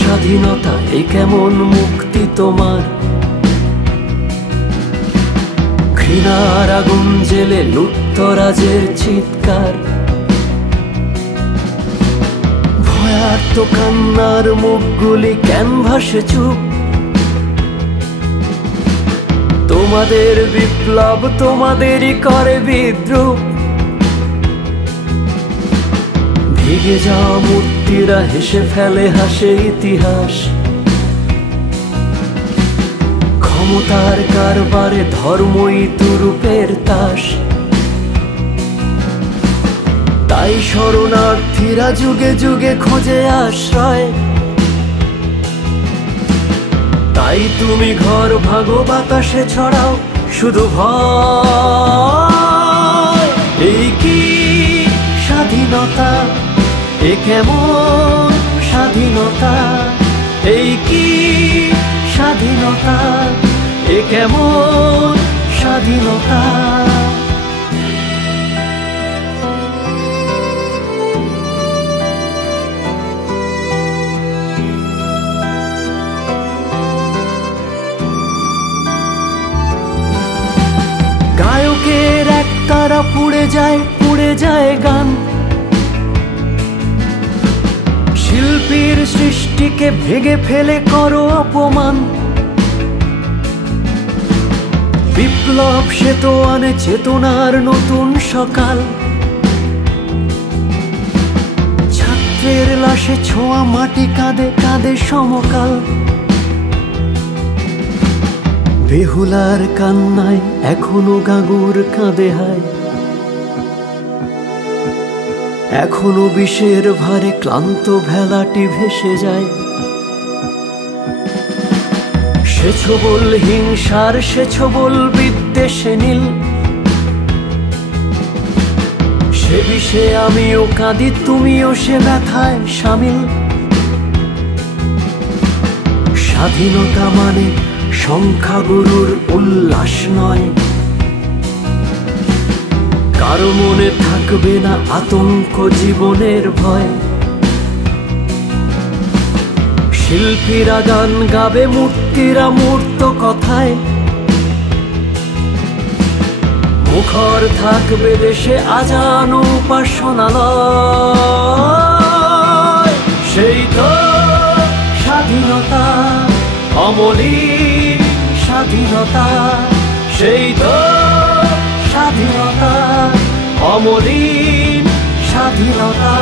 স্বাধীনতা, এ কেমন মুক্তি তোমার। ঘৃণার আগুন জেলে লুপ্তরাজের চিৎকার, ভয়ার্ত কান্নার মুখগুলি ক্যানভাসে চুপ। তোমাদের বিপ্লব তোমাদেরই করে বিদ্রুপ। ভিগে যাওয়া মূর্তিরা হেসে ফেলে, হাসে ইতিহাস। ক্ষমতার কারবারে ধর্মই তুরুপের তাস। তাই শরণার্থীরা যুগে যুগে খোঁজে আশ্রয়। তাই তুমি ঘর ভাগো, বাতাসে ছড়াও শুধু ভয়। এই কি স্বাধীনতা, এ কেমন স্বাধীনতা। এই কি স্বাধীনতা, এ কেমন স্বাধীনতা। গায়কের একতারা পুড়ে যায় গান। শিল্পীর সৃষ্টিকে ভেঙে ফেলে করো অপমান। বিপ্লব সে তো আনে চেতনার নতুন সকাল। ছাত্রের লাশে ছোঁয়া মাটি, কাঁদে কাঁদে সমকাল। বেহুলার কান্নায় এখনো গাগুর কাঁদে হায়। এখনো বিষের ভারে ক্লান্ত ভেলাটি ভেসে যায়। সে ছবল হিংসার, সে ছবল বিদ্বেষে নীল। সে বিষে আমিও কাঁদি, তুমিও সে ব্যথায় সামিল। স্বাধীনতা মানে সংখ্যাগুরুর উল্লাস নয়। কারো মনে থাকবে না আতঙ্ক, জীবনের ভয়। শিল্পীরা গান গাবে, মূর্তিরা মূর্ত কথায়। মুখর থাকবে দেশে আজান উপাসনালয়। সেই তো স্বাধীনতা, অমলিন স্বাধীনতা। সেই তো স্বাধীনতা, অমলিন স্বাধীনতা।